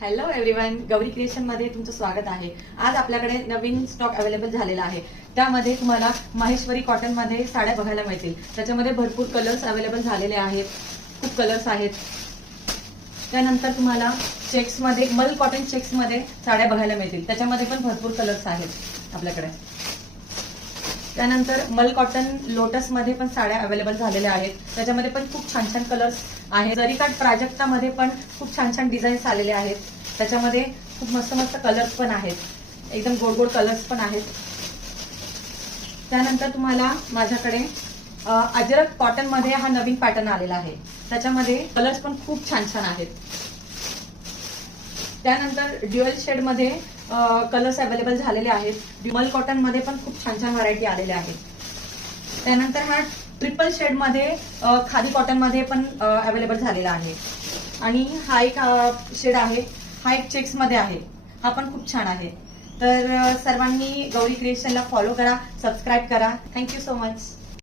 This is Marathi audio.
हॅलो एव्हरीवन, गौरी क्रिएशन मध्ये तुमचं स्वागत आहे। आज आपल्याकडे नवीन स्टॉक अवेलेबल झालेला आहे। त्यामध्ये तुम्हाला माहेश्वरी कॉटन मध्ये साड्या बघायला मिळतील। त्याच्यामध्ये भरपूर कलर्स अवेलेबल झालेले आहेत, खूप कलर्स आहेत। त्यानंतर तुम्हाला चेक्स मध्ये, मल कॉटन चेक्स मध्ये साड्या बघायला मिळतील। त्याच्यामध्ये पण भरपूर कलर्स आहेत आपल्याकडे। त्यानंतर मल कॉटन लोटस मध्ये पण साड्या अवेलेबल झालेल्या आहेत। त्याच्यामध्ये पण खूप छान छान कलर्स आहेत। जरीकाठ प्राजक्तामध्ये पण खूप छान छान डिझाईन्स आलेले आहेत। त्याच्यामध्ये खूप मस्त मस्त कलर्स पण आहेत, एकदम गोड गोड कलर्स पण आहेत। त्यानंतर तुम्हाला माझ्याकडे अजरक कॉटन मध्ये हा नवीन पॅटर्न आलेला आहे। त्याच्यामध्ये कलर्स पण खूप छान छान आहेत। त्यानंतर ड्युअल शेड मध्ये कलर्स अवेलेबल झालेले आहेत। मल कॉटन मध्ये पण खूप छान छान व्हरायटी आलेल्या आहेत। त्यानंतर हा ट्रिपल शेड मध्ये खादी कॉटन मध्ये पण अवेलेबल झालेला आहे। आणि हा एक शेड आहे, हा एक चेक्स मध्ये आहे, हा पण खूप छान आहे। तर सर्वांनी गौरी क्रिएशनला फॉलो करा, सबस्क्राईब करा। Thank you so much.